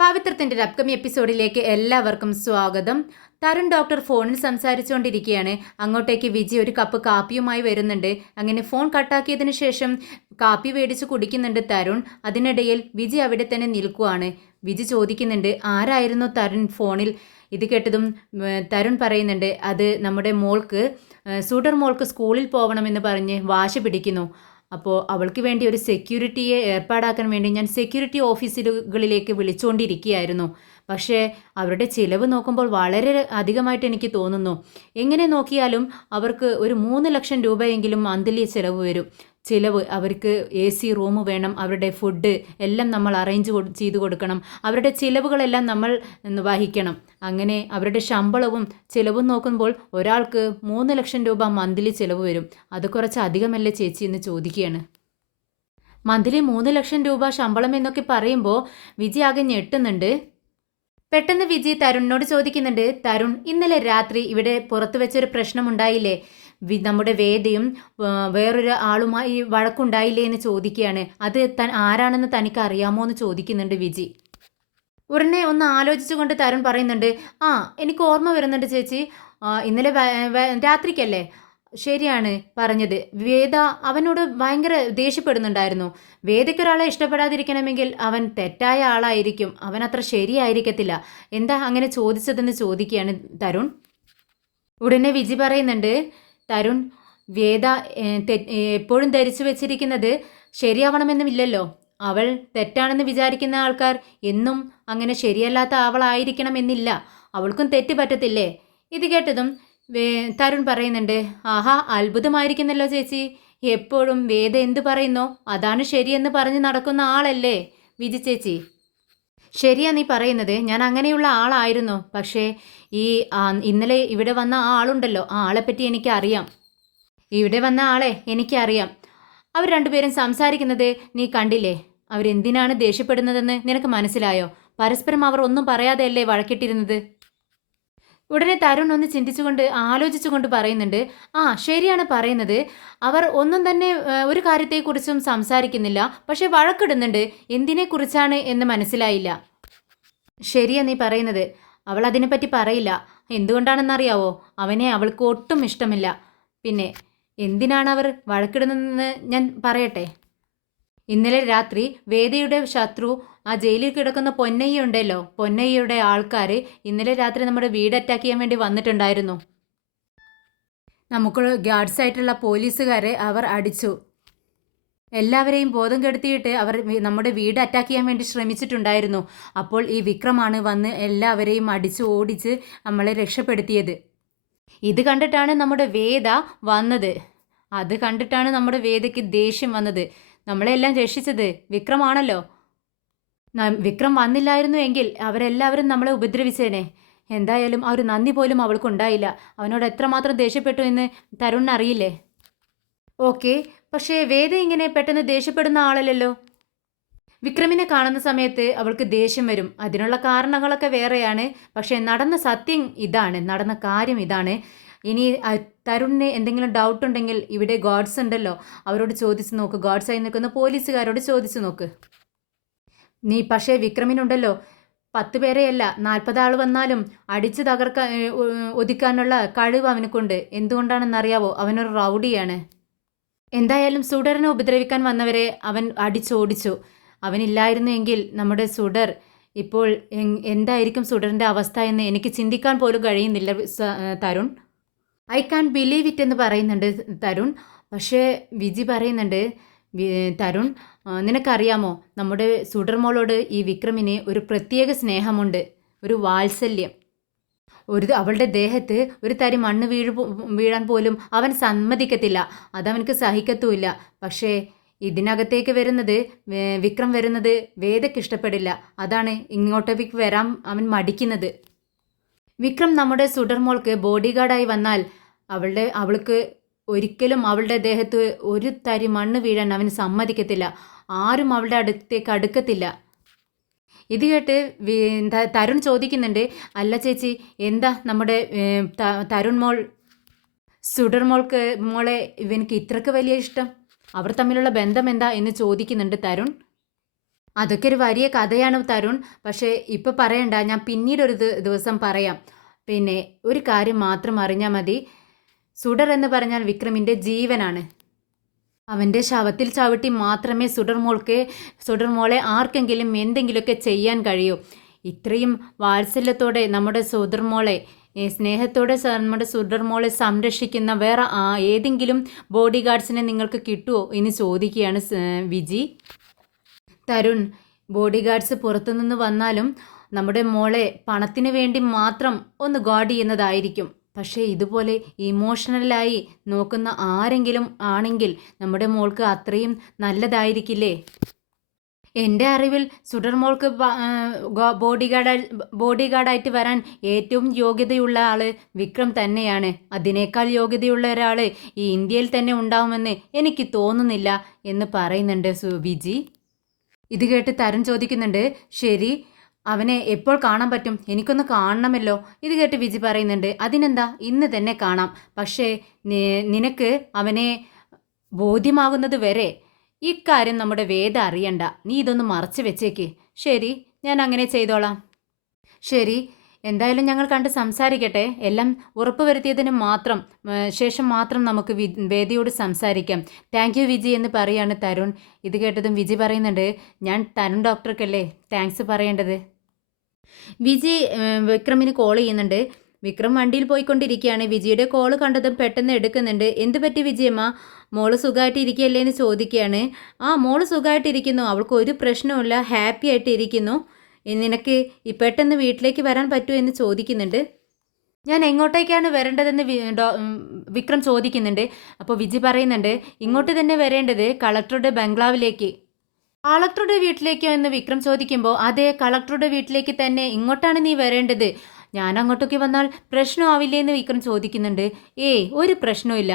പവിത്രത്തിന്റെ ഒരു അപ്കമിങ് എപ്പിസോഡിലേക്ക് എല്ലാവർക്കും സ്വാഗതം. തരുൺ ഡോക്ടർ ഫോണിൽ സംസാരിച്ചുകൊണ്ടിരിക്കുകയാണ്. അങ്ങോട്ടേക്ക് വിജി ഒരു കപ്പ് കാപ്പിയുമായി വരുന്നുണ്ട്. അങ്ങനെ ഫോൺ കട്ടാക്കിയതിനു ശേഷം കാപ്പി മേടിച്ച് കുടിക്കുന്നുണ്ട് തരുൺ. അതിനിടയിൽ വിജി അവിടെ തന്നെ നിൽക്കുവാണ്. വിജി ചോദിക്കുന്നുണ്ട്, ആരായിരുന്നു തരുൺ ഫോണിൽ? ഇത് കേട്ടതും തരുൺ പറയുന്നുണ്ട്, അത് നമ്മുടെ മോൾക്ക് സൂട്ടർ മോൾക്ക് സ്കൂളിൽ പോകണമെന്ന് പറഞ്ഞ് വാശി പിടിക്കുന്നു. അപ്പോൾ അവൾക്ക് വേണ്ടി ഒരു സെക്യൂരിറ്റിയെ ഏർപ്പാടാക്കാൻ വേണ്ടി ഞാൻ സെക്യൂരിറ്റി ഓഫീസുകളിലേക്ക് വിളിച്ചുകൊണ്ടിരിക്കുകയായിരുന്നു. പക്ഷേ അവരുടെ ചിലവ് നോക്കുമ്പോൾ വളരെ അധികമായിട്ട് എനിക്ക് തോന്നുന്നു. എങ്ങനെ നോക്കിയാലും അവർക്ക് ഒരു 3 ലക്ഷം രൂപയെങ്കിലും മന്ത്ലി ചിലവ് വരും. ചിലവ് അവർക്ക് AC റൂം വേണം, അവരുടെ ഫുഡ് എല്ലാം നമ്മൾ അറേഞ്ച് ചെയ്തു കൊടുക്കണം, അവരുടെ ചിലവുകളെല്ലാം നമ്മൾ വഹിക്കണം. അങ്ങനെ അവരുടെ ശമ്പളവും ചിലവും നോക്കുമ്പോൾ ഒരാൾക്ക് 3 ലക്ഷം രൂപ മന്ത്ലി ചിലവ് വരും. അത് കുറച്ച് അധികമല്ലേ ചേച്ചി എന്ന് ചോദിക്കുകയാണ്. മന്ത്ലി 3 ലക്ഷം രൂപ ശമ്പളം എന്നൊക്കെ പറയുമ്പോൾ വിജി ആകെ ഞെട്ടുന്നുണ്ട്. പെട്ടെന്ന് വിജി തരുണിനോട് ചോദിക്കുന്നുണ്ട്, തരുൺ, ഇന്നലെ രാത്രി ഇവിടെ പുറത്തു വെച്ചൊരു പ്രശ്നമുണ്ടായില്ലേ? നമ്മുടെ വേദയും വേറൊരു ആളുമായി വഴക്കുണ്ടായില്ലേ എന്ന് ചോദിക്കുകയാണ്. അത് ആരാണെന്ന് തനിക്ക് അറിയാമോ എന്ന് ചോദിക്കുന്നുണ്ട് വിജി. ഉടനെ ഒന്ന് ആലോചിച്ചുകൊണ്ട് തരുൺ പറയുന്നുണ്ട്, ആ എനിക്ക് ഓർമ്മ വരുന്നുണ്ട് ചേച്ചി. ഇന്നലെ രാത്രിക്കല്ലേ? ശരിയാണ് പറഞ്ഞത്. വേദ അവനോട് ഭയങ്കര ദേഷ്യപ്പെടുന്നുണ്ടായിരുന്നു. വേദയ്ക്ക് ഒരാളെ ഇഷ്ടപ്പെടാതിരിക്കണമെങ്കിൽ അവൻ തെറ്റായ ആളായിരിക്കും, അവൻ അത്ര ശരിയായിരിക്കത്തില്ല. എന്താ അങ്ങനെ ചോദിച്ചതെന്ന് ചോദിക്കുകയാണ് തരുൺ. ഉടനെ വിജി പറയുന്നുണ്ട്, തരുൺ, വേദ എപ്പോഴും ധരിച്ചു വെച്ചിരിക്കുന്നത് ശരിയാവണമെന്നുമില്ലല്ലോ. അവൾ തെറ്റാണെന്ന് വിചാരിക്കുന്ന ആൾക്കാർ എന്നും അങ്ങനെ ശരിയല്ലാത്ത അവളായിരിക്കണം എന്നില്ല. അവൾക്കും തെറ്റ് പറ്റത്തില്ലേ? ഇത് കേട്ടതും തരുൺ പറയുന്നുണ്ട്, ആഹാ, അത്ഭുതമായിരിക്കുന്നല്ലോ ചേച്ചി. എപ്പോഴും വേദ എന്തു പറയുന്നോ അതാണ് ശരിയെന്ന് പറഞ്ഞ് നടക്കുന്ന ആളല്ലേ വിജി ചേച്ചി. ശരിയാ നീ പറയുന്നത്, ഞാൻ അങ്ങനെയുള്ള ആളായിരുന്നു. പക്ഷേ ഈ ഇന്നലെ ഇവിടെ വന്ന ആ ആളുണ്ടല്ലോ, ആ ആളെപ്പറ്റി എനിക്കറിയാം. ഇവിടെ വന്ന ആളെ എനിക്കറിയാം. അവർ രണ്ടുപേരും സംസാരിക്കുന്നത് നീ കണ്ടില്ലേ? അവരെന്തിനാണ് ദേഷ്യപ്പെടുന്നതെന്ന് നിനക്ക് മനസ്സിലായോ? പരസ്പരം അവർ ഒന്നും പറയാതെയല്ലേ വഴക്കിട്ടിരുന്നത്? ഉടനെ തരുൺ ഒന്ന് ചിന്തിച്ചുകൊണ്ട് ആലോചിച്ചുകൊണ്ട് പറയുന്നുണ്ട്, ആ ശരിയാണ് പറയുന്നത്. അവർ ഒന്നും തന്നെ ഒരു കാര്യത്തെക്കുറിച്ചും സംസാരിക്കുന്നില്ല, പക്ഷെ വഴക്കിടുന്നുണ്ട്. എന്തിനെക്കുറിച്ചാണ് എന്ന് മനസ്സിലായില്ല. ശരിയാ നീ പറയുന്നത്. അവൾ അതിനെപ്പറ്റി പറയില്ല. എന്തുകൊണ്ടാണെന്നറിയാവോ? അവനെ അവൾക്ക് ഒട്ടും ഇഷ്ടമില്ല. പിന്നെ എന്തിനാണ് അവർ വഴക്കിടുന്നതെന്ന് ഞാൻ പറയട്ടെ. ഇന്നലെ രാത്രി വേദയുടെ ശത്രു ആ ജയിലിൽ കിടക്കുന്ന പൊന്നയ്യ ഉണ്ടല്ലോ, പൊന്നയ്യയുടെ ആൾക്കാർ ഇന്നലെ രാത്രി നമ്മുടെ വീട് അറ്റാക്ക് ചെയ്യാൻ വേണ്ടി വന്നിട്ടുണ്ടായിരുന്നു. നമുക്ക് ഗാർഡ്സ് ആയിട്ടുള്ള പോലീസുകാരെ അവർ അടിച്ചു. എല്ലാവരെയും ബോധം കെടുത്തിയിട്ട് അവർ നമ്മുടെ വീട് അറ്റാക്ക് ചെയ്യാൻ വേണ്ടി ശ്രമിച്ചിട്ടുണ്ടായിരുന്നു. അപ്പോൾ ഈ വിക്രമാണ് വന്ന് എല്ലാവരെയും അടിച്ച് ഓടിച്ച് നമ്മളെ രക്ഷപ്പെടുത്തിയത്. ഇത് കണ്ടിട്ടാണ് നമ്മുടെ വേദ വന്നത്. അത് കണ്ടിട്ടാണ് നമ്മുടെ വേദയ്ക്ക് ദേഷ്യം വന്നത്. നമ്മളെല്ലാം രക്ഷിച്ചത് വിക്രമാണല്ലോ. വിക്രം വന്നില്ലായിരുന്നു എങ്കിൽ അവരെല്ലാവരും നമ്മളെ ഉപദ്രവിച്ചേനെ. എന്തായാലും ആ ഒരു നന്ദി പോലും അവൾക്കുണ്ടായില്ല. അവനോട് എത്രമാത്രം ദേഷ്യപ്പെട്ടു എന്ന് തരുണിന് അറിയില്ലേ? ഓക്കെ, പക്ഷേ വേദ ഇങ്ങനെ പെട്ടെന്ന് ദേഷ്യപ്പെടുന്ന ആളല്ലല്ലോ. വിക്രമിനെ കാണുന്ന സമയത്ത് അവൾക്ക് ദേഷ്യം വരും. അതിനുള്ള കാരണങ്ങളൊക്കെ വേറെയാണ്. പക്ഷേ നടന്ന സത്യം ഇതാണ്, നടന്ന കാര്യം ഇതാണ്. ഇനി തരുണിന് എന്തെങ്കിലും ഡൗട്ട് ഉണ്ടെങ്കിൽ ഇവിടെ ഗാർഡ്സ് ഉണ്ടല്ലോ, അവരോട് ചോദിച്ചു നോക്ക്. ഗാർഡ്സായി നിൽക്കുന്ന പോലീസുകാരോട് ചോദിച്ചു നോക്ക്. നീ പക്ഷേ വിക്രമിനുണ്ടല്ലോ 10 പേരെയല്ല 40 ആൾ വന്നാലും അടിച്ചു ഒതുക്കാനുള്ള കഴിവ് അവനക്കുണ്ട്. എന്തുകൊണ്ടാണെന്നറിയാവോ? അവനൊരു റൗഡിയാണ്. എന്തായാലും സുഡറിനെ ഉപദ്രവിക്കാൻ വന്നവരെ അവൻ അടിച്ചോടിച്ചു. അവനില്ലായിരുന്നു എങ്കിൽ നമ്മുടെ സുഡർ ഇപ്പോൾ എന്തായിരിക്കും സുഡറിൻ്റെ അവസ്ഥ എന്ന് എനിക്ക് ചിന്തിക്കാൻ പോലും കഴിയുന്നില്ല Tharun. I can believe it എന്ന് പറയുന്നുണ്ട് തരുൺ. പക്ഷേ വിജി പറയുന്നുണ്ട്, തരുൺ, നിനക്കറിയാമോ നമ്മുടെ സുഡർ മോളോട് ഈ വിക്രമിന് ഒരു പ്രത്യേക സ്നേഹമുണ്ട്, ഒരു വാത്സല്യം. അവളുടെ ദേഹത്ത് ഒരു തരി മണ്ണ് വീഴാൻ പോലും അവൻ സമ്മതിക്കത്തില്ല. അതവനക്ക് സഹിക്കത്തുമില്ല. പക്ഷേ ഇതിനകത്തേക്ക് വരുന്നത് വിക്രം വരുന്നത് വേദയ്ക്ക് ഇഷ്ടപ്പെടില്ല. അതാണ് ഇങ്ങോട്ടേക്ക് വരാൻ അവൻ മടിക്കുന്നത്. വിക്രം നമ്മുടെ സുഡർമോൾക്ക് ബോഡി ഗാർഡായി വന്നാൽ അവൾക്ക് ഒരിക്കലും അവളുടെ ദേഹത്ത് ഒരു തരി മണ്ണ് വീഴാൻ അവന് സമ്മതിക്കത്തില്ല. ആരും അവളുടെ അടുത്തേക്ക് അടുക്കത്തില്ല. ഇത് കേട്ട് തരുൺ ചോദിക്കുന്നുണ്ട്, അല്ല ചേച്ചി, എന്താ നമ്മുടെ തരുൺ മോൾ സുഡർ മോളെ ഇവനക്ക് ഇത്രക്ക് വലിയ ഇഷ്ടം? അവർ തമ്മിലുള്ള ബന്ധം എന്താ എന്ന് ചോദിക്കുന്നുണ്ട് തരുൺ. അതൊക്കെ ഒരു വലിയ കഥയാണ് തരുൺ. പക്ഷേ ഇപ്പൊ പറയണ്ട. ഞാൻ പിന്നീടൊരു ദിവസം പറയാം. പിന്നെ ഒരു കാര്യം മാത്രം അറിഞ്ഞാൽ മതി. സുഡർ എന്ന് പറഞ്ഞാൽ വിക്രമിന്റെ ജീവനാണ്. അവന്റെ ശവത്തിൽ ചവിട്ടി മാത്രമേ സുഡർ മോളെ ആർക്കെങ്കിലും എന്തെങ്കിലുമൊക്കെ ചെയ്യാൻ കഴിയൂ. ഇത്രയും വാത്സല്യത്തോടെ നമ്മുടെ സുഡർ മോളെ സ്നേഹത്തോടെ നമ്മുടെ സുഡർ മോളെ സംരക്ഷിക്കുന്ന വേറെ ഏതെങ്കിലും ബോഡി ഗാർഡ്സിനെ നിങ്ങൾക്ക് കിട്ടുമോ എന്ന് ചോദിക്കുകയാണ് വിജി. തരുൺ, ബോഡി ഗാർഡ്സ് പുറത്തുനിന്ന് വന്നാലും നമ്മുടെ മോളെ പണത്തിന് വേണ്ടി മാത്രം ഒന്ന് ഗാർഡ് ചെയ്യുന്നതായിരിക്കും. പക്ഷേ ഇതുപോലെ ഇമോഷണലായി നോക്കുന്ന ആരെങ്കിലും ആണെങ്കിൽ നമ്മുടെ മോൾക്ക് അത്രയും നല്ലതായിരിക്കില്ലേ? എൻ്റെ അറിവിൽ സുഡർ മോൾക്ക് ബോഡി ഗാർഡായിട്ട് വരാൻ ഏറ്റവും യോഗ്യതയുള്ള ആള് വിക്രം തന്നെയാണ്. അതിനേക്കാൾ യോഗ്യതയുള്ള ഒരാൾ ഈ ഇന്ത്യയിൽ തന്നെ ഉണ്ടാവുമെന്ന് എനിക്ക് തോന്നുന്നില്ല എന്ന് പറയുന്നുണ്ട് വിജി. ഇത് കേട്ട് തരുൺ ചോദിക്കുന്നുണ്ട്, ശരി, അവനെ എപ്പോൾ കാണാൻ പറ്റും? എനിക്കൊന്ന് കാണണമല്ലോ. ഇത് കേട്ട് വിജി പറയുന്നുണ്ട്, അതിനെന്താ, ഇന്ന് തന്നെ കാണാം. പക്ഷേ നിനക്ക് അവനെ ബോധ്യമാകുന്നത് വരെ ഇക്കാര്യം നമ്മുടെ വേദ അറിയണ്ട. നീ ഇതൊന്ന് മറച്ചു വെച്ചേക്ക്. ശരി, ഞാൻ അങ്ങനെ ചെയ്തോളാം. ശരി, എന്തായാലും ഞങ്ങൾ കണ്ട് സംസാരിക്കട്ടെ. എല്ലാം ഉറപ്പുവരുത്തിയതിന് ശേഷം മാത്രം നമുക്ക് വേദിയോട് സംസാരിക്കാം. താങ്ക് യു വിജി എന്ന് പറയാണ് തരുൺ. ഇത് കേട്ടതും വിജി പറയുന്നുണ്ട്, ഞാൻ തരുൺ ഡോക്ടർക്കല്ലേ താങ്ക്സ് പറയേണ്ടത്. വിജി വിക്രമിന് കോൾ ചെയ്യുന്നുണ്ട്. വിക്രം വണ്ടിയിൽ പോയിക്കൊണ്ടിരിക്കുകയാണ്. വിജിയുടെ കോൾ കണ്ടതും പെട്ടെന്ന് എടുക്കുന്നുണ്ട്. എന്ത് പറ്റി വിജയമ്മ? മോള് സുഖമായിട്ട് ഇരിക്കുകയല്ലേ എന്ന് ചോദിക്കുകയാണ്. മോള് സുഖമായിട്ടിരിക്കുന്നു, അവൾക്ക് ഒരു പ്രശ്നവുമില്ല, ഹാപ്പി ആയിട്ട് ഇരിക്കുന്നു. നിനക്ക് പെട്ടെന്ന് വീട്ടിലേക്ക് വരാൻ പറ്റുമോ എന്ന് ചോദിക്കുന്നുണ്ട്. ഞാൻ എങ്ങോട്ടേക്കാണ് വരേണ്ടതെന്ന് വിക്രം ചോദിക്കുന്നുണ്ട്. അപ്പോൾ വിജി പറയുന്നുണ്ട്, ഇങ്ങോട്ട് തന്നെ വരേണ്ടത് കളക്ടറുടെ ബംഗ്ലാവിലേക്ക്. കളക്ടറുടെ വീട്ടിലേക്കോ എന്ന് വിക്രം ചോദിക്കുമ്പോൾ, അതെ, കളക്ടറുടെ വീട്ടിലേക്ക് തന്നെ. ഇങ്ങോട്ടാണ് നീ വരേണ്ടത്. ഞാൻ അങ്ങോട്ടേക്ക് വന്നാൽ പ്രശ്നമാവില്ലേ എന്ന് വിക്രം ചോദിക്കുന്നുണ്ട്. ഒരു പ്രശ്നവുമില്ല.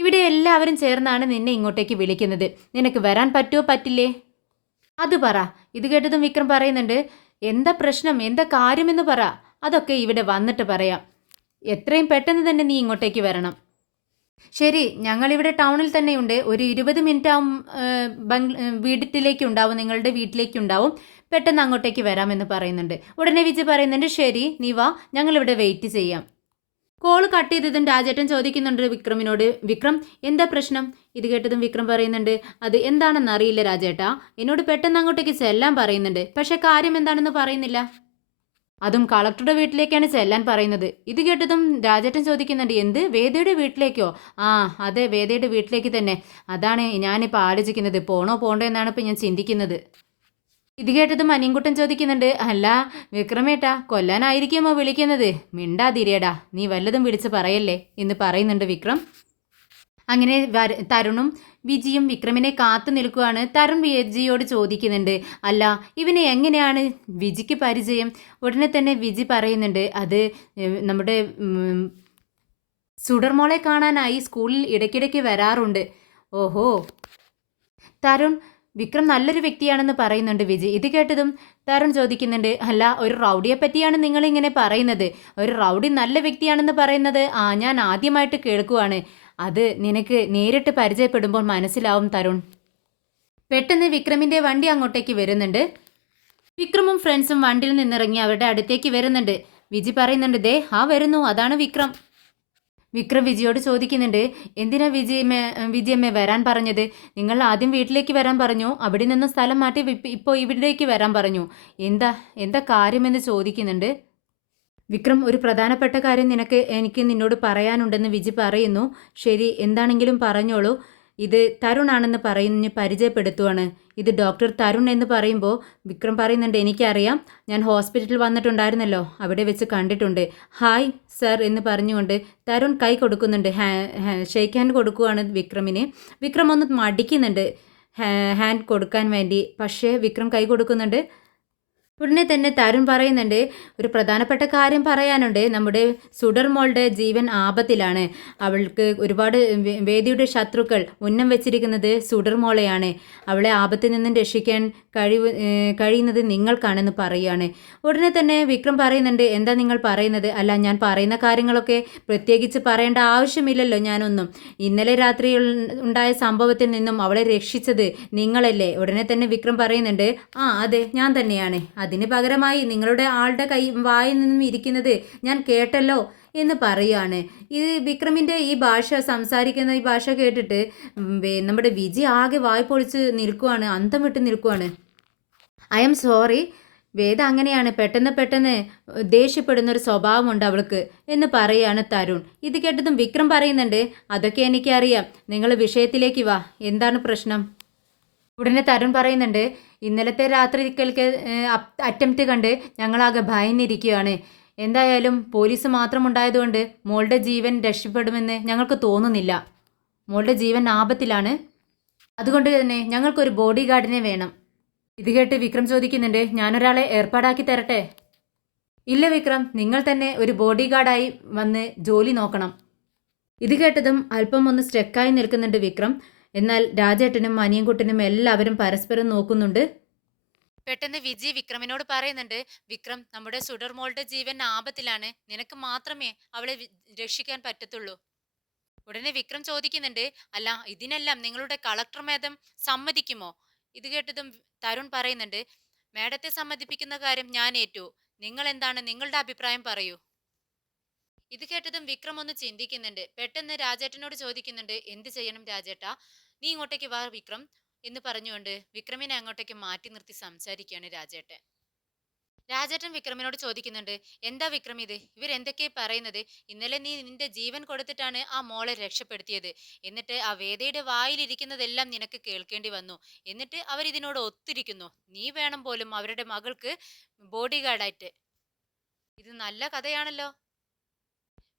ഇവിടെ എല്ലാവരും ചേർന്നാണ് നിന്നെ ഇങ്ങോട്ടേക്ക് വിളിക്കുന്നത്. നിനക്ക് വരാൻ പറ്റുമോ പറ്റില്ലേ? അത് പറ. ഇത് കേട്ടതും വിക്രം പറയുന്നുണ്ട്, എന്താ പ്രശ്നം, എന്താ കാര്യമെന്ന് പറ. അതൊക്കെ ഇവിടെ വന്നിട്ട് പറയാം. എത്രയും പെട്ടെന്ന് തന്നെ നീ ഇങ്ങോട്ടേക്ക് വരണം. ശരി, ഞങ്ങളിവിടെ ടൗണിൽ തന്നെയുണ്ട്. ഒരു 20 മിനിറ്റ് ആവും വീട്ടിലേക്കുണ്ടാവും, നിങ്ങളുടെ വീട്ടിലേക്കുണ്ടാവും. പെട്ടെന്ന് അങ്ങോട്ടേക്ക് വരാമെന്ന് പറയുന്നുണ്ട്. ഉടനെ വിജയ് പറയുന്നുണ്ട്, ശരി, നീ വാ, ഞങ്ങളിവിടെ വെയിറ്റ് ചെയ്യാം. കോൾ കട്ട് ചെയ്തതും രാജേട്ടൻ ചോദിക്കുന്നുണ്ട് വിക്രമിനോട്, വിക്രം എന്താ പ്രശ്നം? ഇത് കേട്ടതും വിക്രം പറയുന്നുണ്ട്, അത് എന്താണെന്ന് അറിയില്ല രാജേട്ടാ. എന്നോട് പെട്ടെന്ന് അങ്ങോട്ടേക്ക് ചെല്ലാൻ പറയുന്നുണ്ട്. പക്ഷെ കാര്യം എന്താണെന്ന് പറയുന്നില്ല. അതും കളക്ടറുടെ വീട്ടിലേക്കാണ് ചെല്ലാൻ പറയുന്നത്. ഇത് കേട്ടതും രാജേട്ടൻ ചോദിക്കുന്നുണ്ട്, എന്ത്, വേദയുടെ വീട്ടിലേക്കോ? അതെ, വേദയുടെ വീട്ടിലേക്ക് തന്നെ. അതാണ് ഞാനിപ്പോൾ ആലോചിക്കുന്നത്, പോണോ പോണ്ടോ എന്നാണ് ഇപ്പോൾ ഞാൻ ചിന്തിക്കുന്നത്. ഇത് കേട്ടതും അനിയൻകുട്ടൻ ചോദിക്കുന്നുണ്ട്, അല്ല വിക്രമേട്ടാ, കൊല്ലാനായിരിക്കുമോ വിളിക്കുന്നത്? മിണ്ടാതിരിയടാ, നീ വല്ലതും വിളിച്ച് പറയല്ലേ എന്ന് പറയുന്നുണ്ട് വിക്രം. അങ്ങനെ തരുണും വിജിയും വിക്രമിനെ കാത്തു നിൽക്കുകയാണ്. തരുൺ വിജിയോട് ചോദിക്കുന്നുണ്ട്, അല്ല ഇവനെ എങ്ങനെയാണ് വിജിക്ക് പരിചയം? ഉടനെ തന്നെ വിജി പറയുന്നുണ്ട്, അത് നമ്മുടെ സുഡർമോളെ കാണാനായി സ്കൂളിൽ ഇടയ്ക്കിടയ്ക്ക് വരാറുണ്ട്. ഓഹോ. തരുൺ, വിക്രം നല്ലൊരു വ്യക്തിയാണെന്ന് പറയുന്നുണ്ട് വിജി. ഇത് കേട്ടതും തരുൺ ചോദിക്കുന്നുണ്ട്, അല്ല ഒരു റൗഡിയെ പറ്റിയാണ് നിങ്ങളിങ്ങനെ പറയുന്നത്? ഒരു റൗഡി നല്ല വ്യക്തിയാണെന്ന് പറയുന്നത് ഞാൻ ആദ്യമായിട്ട് കേൾക്കുവാണ്. അത് നിനക്ക് നേരിട്ട് പരിചയപ്പെടുമ്പോൾ മനസ്സിലാവും തരുൺ. പെട്ടെന്ന് വിക്രമിൻ്റെ വണ്ടി അങ്ങോട്ടേക്ക് വരുന്നുണ്ട്. വിക്രമും ഫ്രണ്ട്സും വണ്ടിയിൽ നിന്നിറങ്ങി അവരുടെ അടുത്തേക്ക് വരുന്നുണ്ട്. വിജി പറയുന്നുണ്ട്, ദേ വരുന്നു, അതാണ് വിക്രം. വിക്രം വിജിയോട് ചോദിക്കുന്നുണ്ട്, എന്തിനാ വിജിയമ്മ വരാൻ പറഞ്ഞത്? നിങ്ങൾ ആദ്യം വീട്ടിലേക്ക് വരാൻ പറഞ്ഞു, അവിടെ നിന്ന് സ്ഥലം മാറ്റി ഇപ്പോൾ ഇവിടേക്ക് വരാൻ പറഞ്ഞു. എന്താ കാര്യമെന്ന് ചോദിക്കുന്നുണ്ട്. വിക്രം, ഒരു പ്രധാനപ്പെട്ട കാര്യം എനിക്ക് നിന്നോട് പറയാനുണ്ടെന്ന് വിജി പറയുന്നു. ശരി, എന്താണെങ്കിലും പറഞ്ഞോളൂ. ഇത് തരുൺ ആണെന്ന് പറഞ്ഞ് പരിചയപ്പെടുത്തുവാണ്. ഇത് ഡോക്ടർ തരുൺ എന്ന് പറയുമ്പോൾ വിക്രം പറയുന്നുണ്ട്, എനിക്കറിയാം, ഞാൻ ഹോസ്പിറ്റലിൽ വന്നിട്ടുണ്ടായിരുന്നല്ലോ, അവിടെ വെച്ച് കണ്ടിട്ടുണ്ട്. ഹായ് സർ എന്ന് പറഞ്ഞുകൊണ്ട് തരുൺ കൈ കൊടുക്കുന്നുണ്ട്, ഷെയ്ക്ക് ഹാൻഡ് കൊടുക്കുവാണ് വിക്രമിന്. വിക്രം ഒന്ന് മടിക്കുന്നുണ്ട് ഹാൻഡ് കൊടുക്കാൻ വേണ്ടി, പക്ഷേ വിക്രം കൈ കൊടുക്കുന്നുണ്ട്. ഉടനെ തന്നെ തരുൺ പറയുന്നുണ്ട്, ഒരു പ്രധാനപ്പെട്ട കാര്യം പറയാനുണ്ട്. നമ്മുടെ സുഡർ മോളുടെ ജീവൻ ആപത്തിലാണ്. അവൾക്ക് ഒരുപാട് വേദിയുടെ ശത്രുക്കൾ ഉന്നം വെച്ചിരിക്കുന്നത് സുഡർ മോളെയാണ്. അവളെ ആപത്തിൽ നിന്നും രക്ഷിക്കാൻ കഴിയുന്നത് നിങ്ങൾക്കാണെന്ന് പറയുകയാണ്. ഉടനെ തന്നെ വിക്രം പറയുന്നുണ്ട്, എന്താ നിങ്ങൾ പറയുന്നത്? അല്ല, ഞാൻ പറയുന്ന കാര്യങ്ങളൊക്കെ പ്രത്യേകിച്ച് പറയേണ്ട ആവശ്യമില്ലല്ലോ ഞാനൊന്നും. ഇന്നലെ രാത്രി ഉണ്ടായ സംഭവത്തിൽ നിന്നും അവളെ രക്ഷിച്ചത് നിങ്ങളല്ലേ? ഉടനെ തന്നെ വിക്രം പറയുന്നുണ്ട്, ആ അതെ ഞാൻ തന്നെയാണ്. അതിന് പകരമായി നിങ്ങളുടെ ആളുടെ വായിൽ നിന്നും ഇരിക്കുന്നത് ഞാൻ കേട്ടല്ലോ എന്ന് പറയുകയാണ്. ഈ വിക്രമിൻ്റെ ഈ ഭാഷ, സംസാരിക്കുന്ന ഈ ഭാഷ കേട്ടിട്ട് നമ്മുടെ വിജി ആകെ വായ് പൊളിച്ച് നിൽക്കുവാണ്, അന്തം വിട്ട് നിൽക്കുവാണ്. ഐ എം സോറി, വേദ അങ്ങനെയാണ്, പെട്ടെന്ന് പെട്ടെന്ന് ദേഷ്യപ്പെടുന്ന ഒരു സ്വഭാവമുണ്ട് അവൾക്ക് എന്ന് പറയാണ് തരുൺ. ഇത് കേട്ടതും വിക്രം പറയുന്നുണ്ട്, അതൊക്കെ എനിക്കറിയാം, നിങ്ങൾ വിഷയത്തിലേക്ക് വാ, എന്താണ് പ്രശ്നം? ഉടനെ തരുൺ പറയുന്നുണ്ട്, ഇന്നലത്തെ രാത്രിക്കൽക്ക് അറ്റംപ്റ്റ് കണ്ട് ഞങ്ങളാകെ ഭയന്നിരിക്കുകയാണ്. എന്തായാലും പോലീസ് മാത്രം ഉണ്ടായതുകൊണ്ട് മോളുടെ ജീവൻ രക്ഷപ്പെടുമെന്ന് ഞങ്ങൾക്ക് തോന്നുന്നില്ല. മോളുടെ ജീവൻ ആപത്തിലാണ്. അതുകൊണ്ട് തന്നെ ഞങ്ങൾക്കൊരു ബോഡി ഗാർഡിനെ വേണം. ഇത് കേട്ട് വിക്രം ചോദിക്കുന്നുണ്ട്, ഞാനൊരാളെ ഏർപ്പാടാക്കി തരട്ടെ? ഇല്ല വിക്രം, നിങ്ങൾ തന്നെ ഒരു ബോഡി ഗാർഡായി വന്ന് ജോലി നോക്കണം. ഇത് കേട്ടതും അല്പം ഒന്ന് സ്റ്റക്കായി നിൽക്കുന്നുണ്ട് വിക്രം. എന്നാൽ രാജേട്ടനും അനിയൻകുട്ടനും എല്ലാവരും പരസ്പരം നോക്കുന്നുണ്ട്. പെട്ടെന്ന് വിജി വിക്രമിനോട് പറയുന്നുണ്ട്, വിക്രം, നമ്മുടെ സുഡർമോളുടെ ജീവൻ ആപത്തിലാണ്, നിനക്ക് മാത്രമേ അവളെ രക്ഷിക്കാൻ പറ്റത്തുള്ളൂ. ഉടനെ വിക്രം ചോദിക്കുന്നുണ്ട്, അല്ല ഇതിനെല്ലാം നിങ്ങളുടെ കളക്ടർ മേഡം സമ്മതിക്കുമോ? ഇത് കേട്ടതും തരുൺ പറയുന്നുണ്ട്, മേഡത്തെ സമ്മതിപ്പിക്കുന്ന കാര്യം ഞാൻ ഏറ്റു. നിങ്ങൾ എന്താണ് നിങ്ങളുടെ അഭിപ്രായം പറയൂ. ഇത് കേട്ടതും വിക്രം ഒന്ന് ചിന്തിക്കുന്നുണ്ട്. പെട്ടെന്ന് രാജേട്ടനോട് ചോദിക്കുന്നുണ്ട്, എന്ത് ചെയ്യണം രാജേട്ടാ? നീ ഇങ്ങോട്ടേക്ക് വാ വിക്രം എന്ന് പറഞ്ഞുകൊണ്ട് വിക്രമിനെ അങ്ങോട്ടേക്ക് മാറ്റി നിർത്തി സംസാരിക്കുകയാണ് രാജേട്ടൻ. രാജേട്ടൻ വിക്രമിനോട് ചോദിക്കുന്നുണ്ട്, എന്താ വിക്രം ഇത്, ഇവരെന്തൊക്കെ പറയുന്നത്? ഇന്നലെ നീ നിന്റെ ജീവൻ കൊടുത്തിട്ടാണ് ആ മോളെ രക്ഷപ്പെടുത്തിയത്. എന്നിട്ട് ആ വേദയുടെ വായിലിരിക്കുന്നതെല്ലാം നിനക്ക് കേൾക്കേണ്ടി വന്നു. എന്നിട്ട് അവരിതിനോട് ഒത്തിരിക്കുന്നു. നീ വേണം പോലും അവരുടെ മകൾക്ക് ബോഡി ഗാർഡായിട്ട്. ഇത് നല്ല കഥയാണല്ലോ.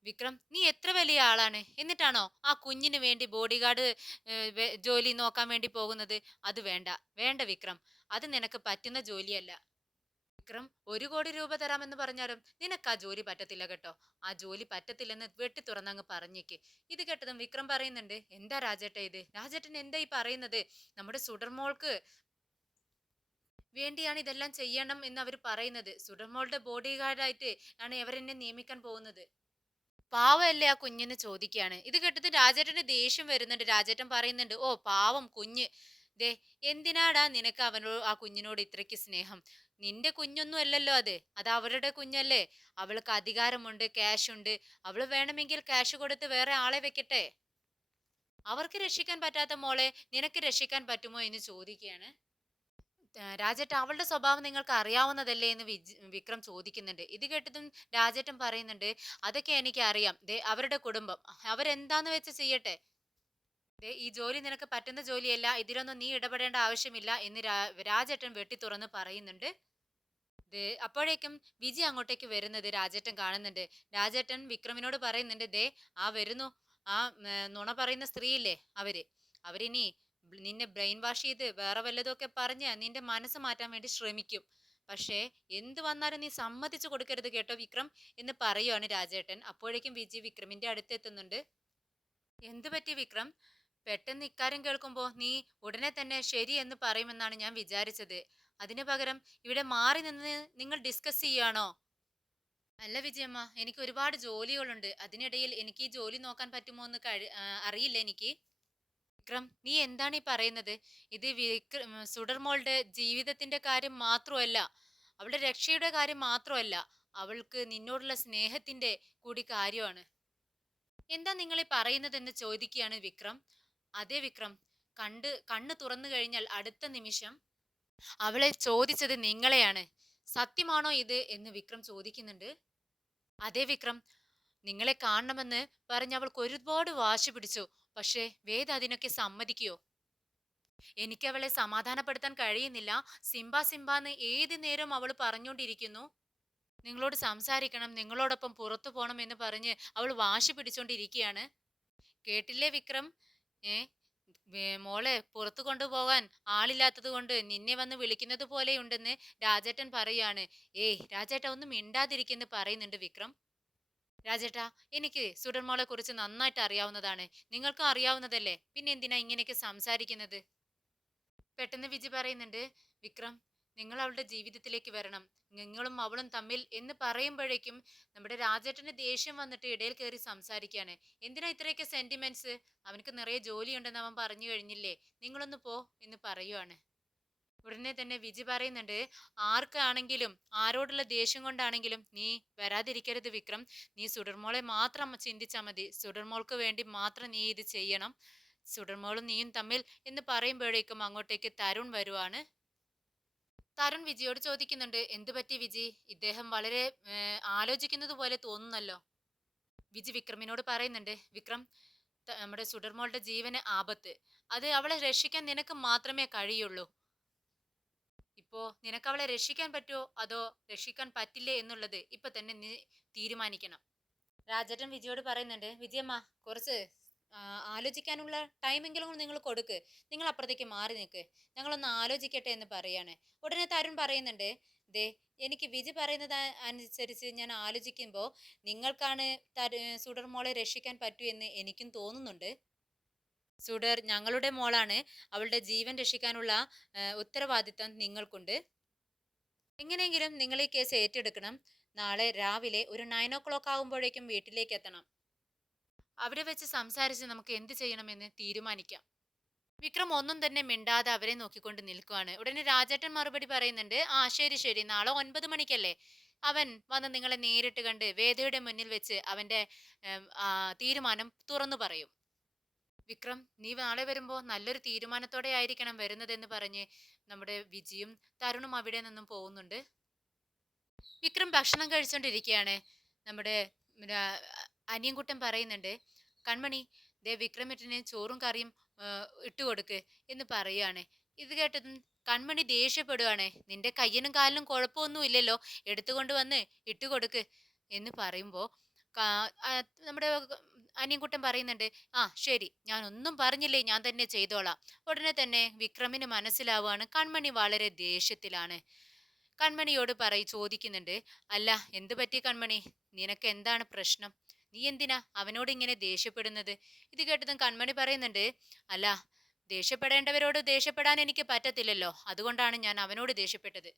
വിക്രം, നീ എത്ര വലിയ ആളാണ്, എന്നിട്ടാണോ ആ കുഞ്ഞിന് വേണ്ടി ബോഡി ഗാർഡ് ജോലി നോക്കാൻ വേണ്ടി പോകുന്നത്? അത് വേണ്ട, വേണ്ട വിക്രം, അത് നിനക്ക് പറ്റുന്ന ജോലിയല്ല. വിക്രം, 1 കോടി രൂപ തരാമെന്ന് പറഞ്ഞാലും നിനക്ക് ആ ജോലി പറ്റത്തില്ല കേട്ടോ. ആ ജോലി പറ്റത്തില്ലെന്ന് വെട്ടി തുറന്നങ്ങ് പറഞ്ഞേക്ക്. ഇത് കേട്ടതും വിക്രം പറയുന്നുണ്ട്, എന്താ രാജേട്ട ഇത്? രാജേട്ടൻ എന്താ ഈ പറയുന്നത്? നമ്മുടെ സുഡർമോൾക്ക് വേണ്ടിയാണ് ഇതെല്ലാം ചെയ്യണം എന്ന് അവർ പറയുന്നത്. സുഡർമോളുടെ ബോഡി ഗാർഡായിട്ട് ആണ് അവരെന്നെ നിയമിക്കാൻ പോകുന്നത്. പാവല്ലേ ആ കുഞ്ഞെന്ന് ചോദിക്കുകയാണ്. ഇത് കേട്ടത് രാജേട്ടന് ദേഷ്യം വരുന്നുണ്ട്. രാജേട്ടൻ പറയുന്നുണ്ട്, ഓ പാവം കുഞ്ഞ്, ദേ എന്തിനാടാ നിനക്ക് ആ കുഞ്ഞിനോട് ഇത്രയ്ക്ക് സ്നേഹം? നിന്റെ കുഞ്ഞൊന്നും അല്ലല്ലോ അത് അവരുടെ കുഞ്ഞല്ലേ. അവൾക്ക് അധികാരമുണ്ട്, ക്യാഷ് ഉണ്ട്. അവള് വേണമെങ്കിൽ ക്യാഷ് കൊടുത്ത് വേറെ ആളെ വെക്കട്ടെ. അവർക്ക് രക്ഷിക്കാൻ പറ്റാത്ത മോളെ നിനക്ക് രക്ഷിക്കാൻ പറ്റുമോ എന്ന് ചോദിക്കുകയാണ്. രാജേട്ട, അവളുടെ സ്വഭാവം നിങ്ങൾക്ക് അറിയാവുന്നതല്ലേ എന്ന് വിക്രം ചോദിക്കുന്നുണ്ട്. ഇത് കേട്ടതും രാജേട്ടൻ പറയുന്നുണ്ട്, അതൊക്കെ എനിക്ക് അറിയാം. ദേ അവരുടെ കുടുംബം, അവരെന്താന്ന് വെച്ച് ചെയ്യട്ടെ. ദേ ഈ ജോലി നിനക്ക് പറ്റുന്ന ജോലിയല്ല, ഇതിലൊന്നും നീ ഇടപെടേണ്ട ആവശ്യമില്ല എന്ന് രാജേട്ടൻ വെട്ടി തുറന്ന് പറയുന്നുണ്ട്. ദേ അപ്പോഴേക്കും വിജി അങ്ങോട്ടേക്ക് വരുന്നത് രാജേട്ടൻ കാണുന്നുണ്ട്. രാജേട്ടൻ വിക്രമിനോട് പറയുന്നുണ്ട്, ദേ ആ വരുന്നു, ആ നുണ പറയുന്ന സ്ത്രീയില്ലേ അവരിനി നിന്നെ ബ്രെയിൻ വാഷ് ചെയ്ത് വേറെ വല്ലതൊക്കെ പറഞ്ഞ് നിന്റെ മനസ്സ് മാറ്റാൻ വേണ്ടി ശ്രമിക്കും. പക്ഷേ എന്ത് വന്നാലും നീ സമ്മതിച്ചു കൊടുക്കരുത് കേട്ടോ വിക്രം എന്ന് പറയുവാണ് രാജേട്ടൻ. അപ്പോഴേക്കും വിജി വിക്രമിന്റെ അടുത്ത് എത്തുന്നുണ്ട്. എന്ത് പറ്റി വിക്രം? പെട്ടെന്ന് ഇക്കാര്യം കേൾക്കുമ്പോൾ നീ ഉടനെ തന്നെ ശരി എന്ന് പറയുമെന്നാണ് ഞാൻ വിചാരിച്ചത്. അതിനു പകരം ഇവിടെ മാറി നിന്ന് നിങ്ങൾ ഡിസ്കസ് ചെയ്യാണോ? അല്ല വിജയമ്മ, എനിക്ക് ഒരുപാട് ജോലികളുണ്ട്. അതിനിടയിൽ എനിക്ക് ഈ ജോലി നോക്കാൻ പറ്റുമോ എന്ന് അറിയില്ല എനിക്ക്. വിക്രം, നീ എന്താണ് ഈ പറയുന്നത്? ഇത് സുഡർമോളുടെ ജീവിതത്തിന്റെ കാര്യം മാത്രമല്ല, അവളുടെ രക്ഷയുടെ കാര്യം മാത്രമല്ല, അവൾക്ക് നിന്നോടുള്ള സ്നേഹത്തിന്റെ കൂടി കാര്യമാണ്. എന്താ നിങ്ങൾ ഈ പറയുന്നതെന്ന് ചോദിക്കുകയാണ് വിക്രം. അതെ വിക്രം, കണ്ണ് തുറന്നു കഴിഞ്ഞാൽ അടുത്ത നിമിഷം അവളെ ചോദിച്ചത് നിങ്ങളെയാണ്. സത്യമാണോ ഇത് എന്ന് വിക്രം ചോദിക്കുന്നുണ്ട്. അതെ വിക്രം, നിങ്ങളെ കാണണമെന്ന് പറഞ്ഞ് അവൾക്ക് ഒരുപാട് വാശി പിടിച്ചു. പക്ഷേ വേദ അതിനൊക്കെ സമ്മതിക്കുകയോ? എനിക്ക് അവളെ സമാധാനപ്പെടുത്താൻ കഴിയുന്നില്ല. സിംബ സിംബാന്ന് ഏത് നേരം അവൾ പറഞ്ഞുകൊണ്ടിരിക്കുന്നു. നിങ്ങളോട് സംസാരിക്കണം, നിങ്ങളോടൊപ്പം പുറത്തു പോകണം എന്ന് പറഞ്ഞ് അവൾ വാശി പിടിച്ചോണ്ടിരിക്കുകയാണ്. കേട്ടില്ലേ വിക്രം? ഏ മോളെ പുറത്തു കൊണ്ടുപോകാൻ ആളില്ലാത്തത് കൊണ്ട് നിന്നെ വന്ന് വിളിക്കുന്നത് പോലെയുണ്ടെന്ന് രാജേട്ടൻ പറയാണ്. ഏയ് രാജേട്ട, ഒന്നും മിണ്ടാതിരിക്കെന്ന് പറയുന്നുണ്ട് വിക്രം. രാജേട്ടാ, എനിക്ക് സുഡർമോളെ കുറിച്ച് നന്നായിട്ട് അറിയാവുന്നതാണ്. നിങ്ങൾക്കും അറിയാവുന്നതല്ലേ, പിന്നെ എന്തിനാ ഇങ്ങനെയൊക്കെ സംസാരിക്കുന്നത്? പെട്ടെന്ന് വിജി പറയുന്നുണ്ട്, വിക്രം, നിങ്ങൾ അവളുടെ ജീവിതത്തിലേക്ക് വരണം, നിങ്ങളും അവളും തമ്മിൽ എന്ന് പറയുമ്പോഴേക്കും നമ്മുടെ രാജേട്ടന് ദേഷ്യം വന്നിട്ട് ഇടയിൽ കയറി സംസാരിക്കുകയാണ്. എന്തിനാ ഇത്രയൊക്കെ സെന്റിമെന്റ്സ്? അവനക്ക് നിറയെ ജോലിയുണ്ടെന്ന് അവൻ പറഞ്ഞു കഴിഞ്ഞില്ലേ, നിങ്ങളൊന്ന് പോ എന്ന് പറയുവാണ്. ഉടനെ തന്നെ വിജി പറയുന്നുണ്ട്, ആർക്കാണെങ്കിലും ആരോടുള്ള ദേഷ്യം കൊണ്ടാണെങ്കിലും നീ വരാതിരിക്കരുത് വിക്രം. നീ സുഡർമോളെ മാത്രം ചിന്തിച്ചാൽ മതി, സുഡർമോൾക്ക് വേണ്ടി മാത്രം നീ ഇത് ചെയ്യണം. സുഡർമോളും നീയും തമ്മിൽ എന്ന് പറയുമ്പോഴേക്കും അങ്ങോട്ടേക്ക് തരുൺ വരുവാണ്. തരുൺ വിജിയോട് ചോദിക്കുന്നുണ്ട്, എന്തു പറ്റി വിജി, ഇദ്ദേഹം വളരെ ആലോചിക്കുന്നത് പോലെ തോന്നുന്നല്ലോ. വിജി വിക്രമിനോട് പറയുന്നുണ്ട്, വിക്രം, നമ്മുടെ സുഡർമോളുടെ ജീവന് ആപത്ത്, അത് അവളെ രക്ഷിക്കാൻ നിനക്ക് മാത്രമേ കഴിയുള്ളൂ. ഇപ്പോ നിനക്ക് അവളെ രക്ഷിക്കാൻ പറ്റുമോ അതോ രക്ഷിക്കാൻ പറ്റില്ലേ എന്നുള്ളത് ഇപ്പൊ തന്നെ നീ തീരുമാനിക്കണം. രാജേട്ടൻ വിജയോട് പറയുന്നുണ്ട്, വിജയമ്മ, കുറച്ച് ആലോചിക്കാനുള്ള ടൈമെങ്കിലും നിങ്ങൾ കൊടുക്ക്, നിങ്ങൾ അപ്പുറത്തേക്ക് മാറി നിൽക്ക്, ഞങ്ങളൊന്ന് ആലോചിക്കട്ടെ എന്ന് പറയാണ്. ഉടനെ തരുൺ പറയുന്നുണ്ട്, ദേ, എനിക്ക് വിജി പറയുന്നത് അനുസരിച്ച് ഞാൻ ആലോചിക്കുമ്പോൾ നിങ്ങൾക്കാണ് സുഡർ മോളെ രക്ഷിക്കാൻ പറ്റൂ എന്ന് എനിക്കും തോന്നുന്നുണ്ട്. സുഡർ ഞങ്ങളുടെ മോളാണ്, അവളുടെ ജീവൻ രക്ഷിക്കാനുള്ള ഉത്തരവാദിത്തം നിങ്ങൾക്കുണ്ട്. എങ്ങനെയെങ്കിലും നിങ്ങൾ ഈ കേസ് ഏറ്റെടുക്കണം. നാളെ രാവിലെ ഒരു 9 o'clock ആകുമ്പോഴേക്കും വീട്ടിലേക്ക് എത്തണം. അവിടെ വെച്ച് സംസാരിച്ച് നമുക്ക് എന്ത് ചെയ്യണമെന്ന് തീരുമാനിക്കാം. വിക്രം ഒന്നും തന്നെ മിണ്ടാതെ അവരെ നോക്കിക്കൊണ്ട് നിൽക്കുവാണ്. ഉടനെ രാജേട്ടൻ മറുപടി പറയുന്നുണ്ട്, ആ ശരി ശരി, നാളെ 9 മണിക്കല്ലേ അവൻ വന്ന് നിങ്ങളെ നേരിട്ട് കണ്ട് വേദയുടെ മുന്നിൽ വെച്ച് അവന്റെ തീരുമാനം തുറന്നു പറയും. വിക്രം, നീ നാളെ വരുമ്പോ നല്ലൊരു തീരുമാനത്തോടെ ആയിരിക്കണം വരുന്നതെന്ന് പറഞ്ഞ് നമ്മുടെ വിജിയും തരുണും അവിടെ നിന്നും പോകുന്നുണ്ട്. വിക്രം ഭക്ഷണം കഴിച്ചോണ്ടിരിക്കുകയാണ്. നമ്മുടെ അനിയൻകുട്ടൻ പറയുന്നുണ്ട്, കൺമണി, ദേ വിക്രമിട്ടിന് ചോറും കറിയും ഇട്ടുകൊടുക്ക് എന്ന് പറയാണ്. ഇത് കേട്ടതും കൺമണി ദേഷ്യപ്പെടുവാണ്. നിന്റെ കയ്യിനും കാലിനും കുഴപ്പമൊന്നും ഇല്ലല്ലോ, എടുത്തുകൊണ്ട് വന്ന് ഇട്ടുകൊടുക്ക് എന്ന് പറയുമ്പോ നമ്മുടെ അനിയൻകുട്ടൻ പറയുന്നുണ്ട്, ആ ശരി, ഞാൻ ഒന്നും പറഞ്ഞില്ലേ, ഞാൻ തന്നെ ചെയ്തോളാം. ഉടനെ തന്നെ വിക്രമിന് മനസ്സിലാവുകയാണ് കൺമണി വളരെ ദേഷ്യത്തിലാണ്. കൺമണിയോട് ചോദിക്കുന്നുണ്ട്, അല്ല, എന്ത് പറ്റി കൺമണി, നിനക്ക് എന്താണ് പ്രശ്നം, നീ എന്തിനാ അവനോട് ഇങ്ങനെ ദേഷ്യപ്പെടുന്നത്? ഇത് കേട്ടതും കൺമണി പറയുന്നുണ്ട്, അല്ല, ദേഷ്യപ്പെടേണ്ടവരോട് ദേഷ്യപ്പെടാൻ എനിക്ക് പറ്റത്തില്ലല്ലോ, അതുകൊണ്ടാണ് ഞാൻ അവനോട് ദേഷ്യപ്പെട്ടത്.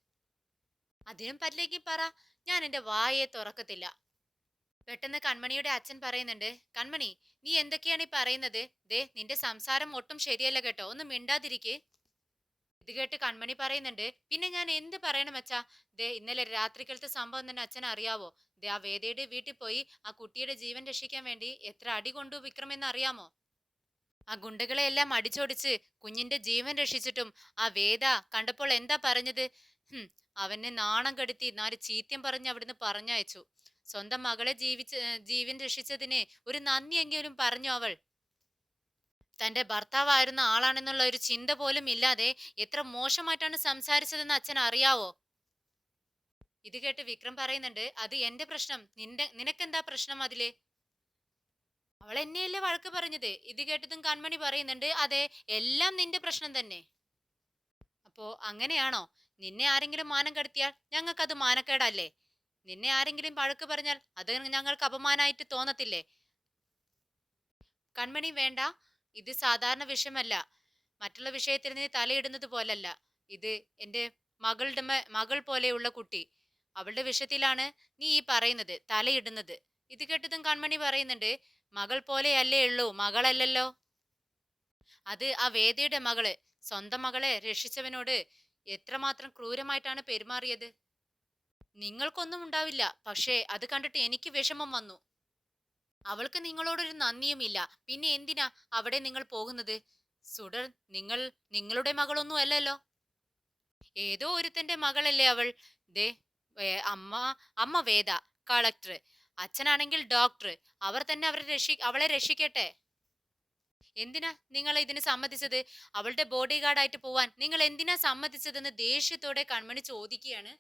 അതിനും പറ്റില്ലെങ്കിൽ പറ, ഞാൻ എന്റെ വായെ തുറക്കത്തില്ല. പെട്ടെന്ന് കൺമണിയുടെ അച്ഛൻ പറയുന്നുണ്ട്, കൺമണി, നീ എന്തൊക്കെയാണ് ഈ പറയുന്നത്? ദേ, നിന്റെ സംസാരം ഒട്ടും ശരിയല്ല കേട്ടോ, ഒന്ന് മിണ്ടാതിരിക്കേ. ഇത് കേട്ട് കൺമണി പറയുന്നുണ്ട്, പിന്നെ ഞാൻ എന്ത് പറയണം അച്ഛാ? ദേ, ഇന്നലെ രാത്രിക്കലത്തെ സംഭവം തന്നെ അച്ഛൻ അറിയാവോ? ദേ, ആ വേദയുടെ വീട്ടിൽ പോയി ആ കുട്ടിയുടെ ജീവൻ രക്ഷിക്കാൻ വേണ്ടി എത്ര അടി കൊണ്ടു വിക്രമെന്ന് അറിയാമോ? ആ ഗുണ്ടകളെ എല്ലാം അടിച്ചോടിച്ച് കുഞ്ഞിന്റെ ജീവൻ രക്ഷിച്ചിട്ടും ആ വേദ കണ്ടപ്പോൾ എന്താ പറഞ്ഞത്? അവനെ നാണം കെടുത്തി 4 ചീത്തം പറഞ്ഞ് അവിടുന്ന് പറഞ്ഞയച്ചു. സ്വന്തം മകളെ ജീവൻ രക്ഷിച്ചതിന് ഒരു നന്ദിയെങ്കിലും പറഞ്ഞു അവൾ. തന്റെ ഭർത്താവായിരുന്ന ആളാണെന്നുള്ള ഒരു ചിന്ത പോലും ഇല്ലാതെ എത്ര മോശമായിട്ടാണ് സംസാരിച്ചതെന്ന് അച്ഛൻ അറിയാവോ? ഇത് കേട്ട് വിക്രം പറയുന്നുണ്ട്, അത് എന്റെ പ്രശ്നം, നിനക്കെന്താ പ്രശ്നം അതില്? അവൾ എന്നെയല്ലേ വഴക്ക് പറഞ്ഞത്. ഇത് കേട്ടതും കൺമണി പറയുന്നുണ്ട്, അതെ, എല്ലാം നിന്റെ പ്രശ്നം തന്നെ. അപ്പോ അങ്ങനെയാണോ? നിന്നെ ആരെങ്കിലും മാനം കെടുത്തിയാൽ ഞങ്ങൾക്കത് മാനക്കേടല്ലേ? നിന്നെ ആരെങ്കിലും വഴക്ക് പറഞ്ഞാൽ അത് ഞങ്ങൾക്ക് അപമാനമായിട്ട് തോന്നത്തില്ലേ? കൺമണി, വേണ്ട, ഇത് സാധാരണ വിഷയമല്ല. മറ്റുള്ള വിഷയത്തിൽ നീ തലയിടുന്നത് പോലല്ല. ഇത് എൻ്റെ മകളുടെ മകൾ പോലെയുള്ള കുട്ടി, അവളുടെ വിഷയത്തിലാണ് നീ ഈ പറയുന്നത്, തലയിടുന്നത്. ഇത് കേട്ടതും കൺമണി പറയുന്നുണ്ട്, മകൾ പോലെയല്ലേ ഉള്ളൂ, മകളല്ലല്ലോ. അത് ആ വേദയുടെ മകള്. സ്വന്തം മകളെ രക്ഷിച്ചവനോട് എത്രമാത്രം ക്രൂരമായിട്ടാണ് പെരുമാറിയത്. നിങ്ങൾക്കൊന്നും ഉണ്ടാവില്ല, പക്ഷേ അത് കണ്ടിട്ട് എനിക്ക് വിഷമം വന്നു. അവൾക്ക് നിങ്ങളോടൊരു നന്ദിയുമില്ല, പിന്നെ എന്തിനാ അവിടെ നിങ്ങൾ പോകുന്നത്? സുഡർ, നിങ്ങളുടെ മകളൊന്നും അല്ലല്ലോ, ഏതോ ഒരുത്തന്റെ മകളല്ലേ അവൾ. ദേ, അമ്മ വേദ കളക്ടർ, അച്ഛനാണെങ്കിൽ ഡോക്ടർ, അവർ തന്നെ അവളെ രക്ഷിക്കട്ടെ. എന്തിനാ നിങ്ങൾ ഇതിന് സമ്മതിച്ചത്? അവളുടെ ബോഡി ഗാർഡായിട്ട് പോവാൻ നിങ്ങൾ എന്തിനാ സമ്മതിച്ചതെന്ന് ദേഷ്യത്തോടെ കൺമണി ചോദിക്കുകയാണ്.